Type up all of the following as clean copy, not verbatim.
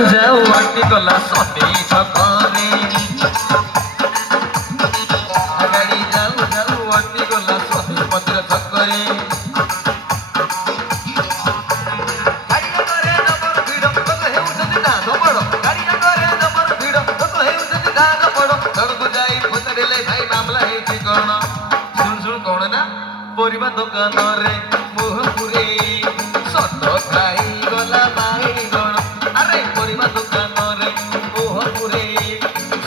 ଯାଉ ଅଟିଗଲା ସତେଇ ଛକରେ ଗାଡ଼ି ଯାଉ ଯାଉ ଅଟିଗଲା ସତେଇ ମନ୍ଦିର ଛକରେ ଗାଡ଼ି ଆଗରେ ଜବର ଭିଡ଼ ଲୋକ ହେଉଛନ୍ତି ଦାଣ୍ଡ ବଡ଼ ଗାଡ଼ି ଆଗରେ ଜବର ଭିଡ଼ ଲୋକ ହେଉଛନ୍ତି ଦାଣ୍ଡ ବଡ଼ ଜଣକୁ ଯାଇ ପଚାରିଲେ ଭାଇ ମାମଲା ହେଇଛି କଣ ଶୁଣ ଶୁଣ କଣ ନା ପରିବା ଦୋକାନରେ ମୁହ ପୁରେଇ ସତ ଖାଇଗଲା ବାଇଗଣ ଆରେ ପରିବା ଦୋକାନରେ ମୁହ ପୁରେଇ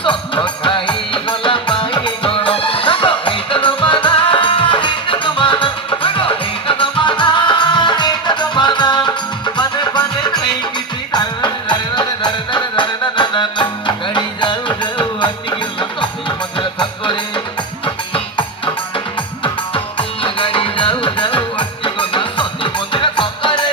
ସତ ଖାଇଗଲା ବାଇଗଣ ସାଙ୍ଗ ଏଇଟା ଜମାନା ଏଇଟା ଜମାନା ସାଙ୍ଗ ଏଇଟା ଜମାନା ଏଇଟା ଜମାନା ମାନେ ମାନେ ନେଇକି ଗାଡ଼ି ଯାଉ ଯାଉ ଅଟିଗଲା ସତେଇ ମନ୍ଦିର ଛକରେ ଗାଡ଼ି ଯାଉ ଯାଉ ଅଟିଗଲା ସତେଇ ମନ୍ଦିର ଛକରେ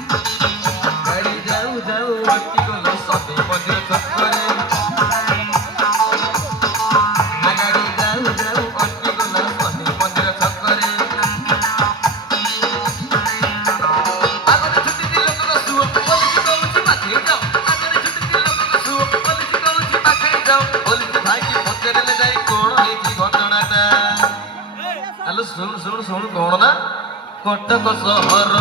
ଗାଡ଼ି ଯାଉ ଯାଉ ଅଟିଗଲା ସତେଇ ମନ୍ଦିର ଛକରେ ଗାଡ଼ି ଯାଉ ଯାଉ ଅଟିଗଲା ସତେଇ ମନ୍ଦିର ଛକରେ ଆଗରେ ଛୁଟିଛି ଲୋକଙ୍କ ସୁଅ ପୋଲିସ କହୁଛି ପାଖେଇ ଯାଅ ଆଗରେ ଛୁଟିଛି ଲୋକଙ୍କ ସୁଅ ପୋଲିସ କହୁଛି ପାଖେଇ ଯାଅ ପୋଲିସ ଭାଇକି ପଚାରିଲେ ଯାଇ କଣ ହେଇଛି ଘଟଣାଟା ଆଲୋ ଶୁଣ ଶୁଣ ଶୁଣ କଣ ନା କଟକ ସହର